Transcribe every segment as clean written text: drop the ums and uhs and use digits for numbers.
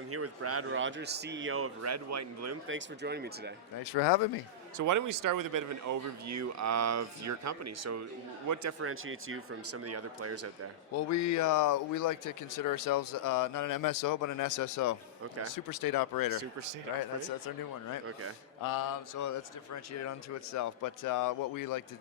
I'm here with Brad Rogers, CEO of Red, White, and Bloom. Thanks for joining me today. Thanks for having me. So why don't we start with a bit of an overview of your company? So what differentiates you from some of the other players out there? Well, we like to consider ourselves not an MSO, but an SSO. Okay. A super state operator. Super state right? operator? That's our new one, right? Okay. So that's differentiated unto itself. But what we like to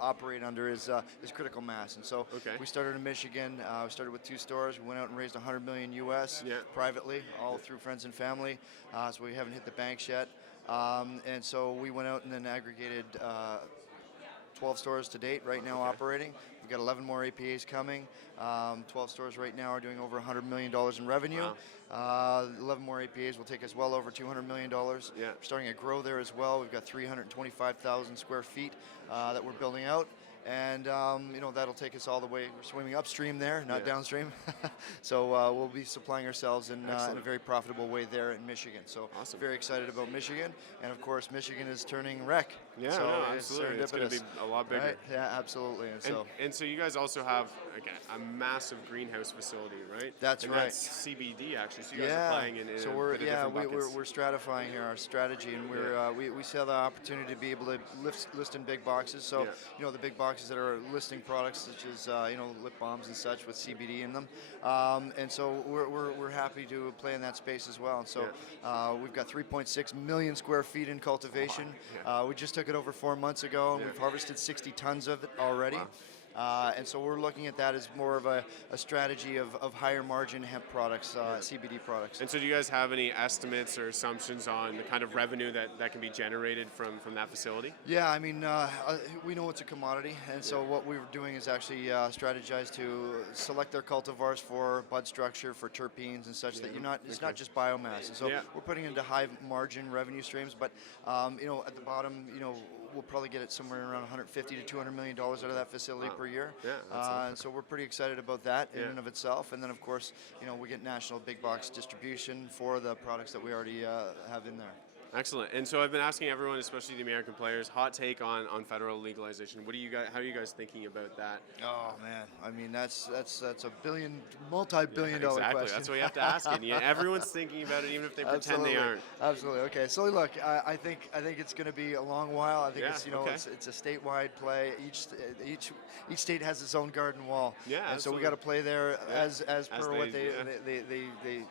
operate under is critical mass. And so we started in Michigan. We started with 2 stores. We went out and raised $100 million US privately, all through friends and family. So we haven't hit the banks yet. And so we went out and then aggregated 12 stores to date right now operating. We've got 11 more APAs coming. 12 stores right now are doing over $100 million in revenue. Wow. 11 more APAs will take us well over $200 million. Yeah. We're starting to grow there as well. We've got 325,000 square feet that we're building out. And that'll take us all the way. We're swimming upstream there, not downstream. So we'll be supplying ourselves in a very profitable way there in Michigan. So very excited about Michigan, and of course Michigan is turning rec. Yeah, so no, absolutely. It's going to be a lot bigger. Right? Yeah, absolutely. And so you guys also have a massive greenhouse facility, right? That's right. That's CBD actually. So you guys are playing in so a bit of different buckets. we're stratifying here our strategy, and we see the opportunity to be able to list in big boxes. So the big boxes that are listing products such as lip balms and such with CBD in them, and so we're happy to play in that space as well. And so we've got 3.6 million square feet in cultivation. We just took it over 4 months ago, and we've harvested 60 tons of it already. Wow. And so we're looking at that as more of a strategy of higher margin hemp products, CBD products. And so do you guys have any estimates or assumptions on the kind of revenue that can be generated from that facility? Yeah, I mean, we know it's a commodity, and so what we're doing is actually strategize to select their cultivars for bud structure, for terpenes and such, that it's not just biomass. And so we're putting into high margin revenue streams, but at the bottom, we'll probably get it somewhere around $150 to $200 million out of that facility per year. Yeah, and so we're pretty excited about that in and of itself. And then, of course, we get national big box distribution for the products that we already have in there. Excellent. And so I've been asking everyone, especially the American players, hot take on federal legalization. What do you guys? How are you guys thinking about that? Oh man, I mean that's a multi-billion dollar exactly. question. That's what you have to ask it. Everyone's thinking about it, even if they pretend they aren't. Absolutely. Okay. So look, I think it's going to be a long while. I think it's it's a statewide play. Each state has its own garden wall. Yeah. And so we got to play there as per what they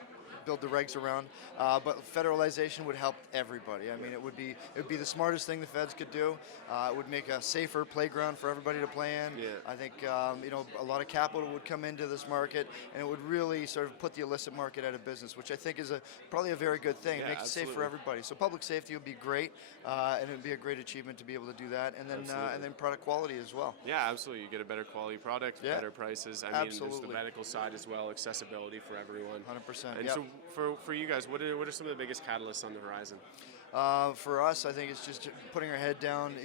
build the regs around, but federalization would help everybody. I mean, it would be the smartest thing the feds could do. It would make a safer playground for everybody to play in. Yeah. I think a lot of capital would come into this market, and it would really sort of put the illicit market out of business, which I think is probably a very good thing. It makes it safe for everybody. So public safety would be great, and it would be a great achievement to be able to do that, and then product quality as well. Yeah, absolutely. You get a better quality product, better prices. I mean, there's the medical side as well, accessibility for everyone. 100%. And so for you guys, what are some of the biggest catalysts on the horizon? For us, I think it's just putting our head down,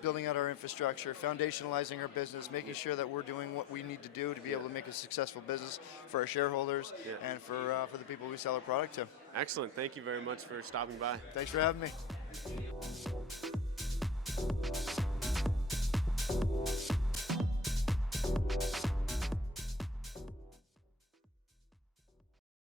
building out our infrastructure, foundationalizing our business, making sure that we're doing what we need to do to be able to make a successful business for our shareholders and for the people we sell our product to. Excellent. Thank you very much for stopping by. Thanks for having me.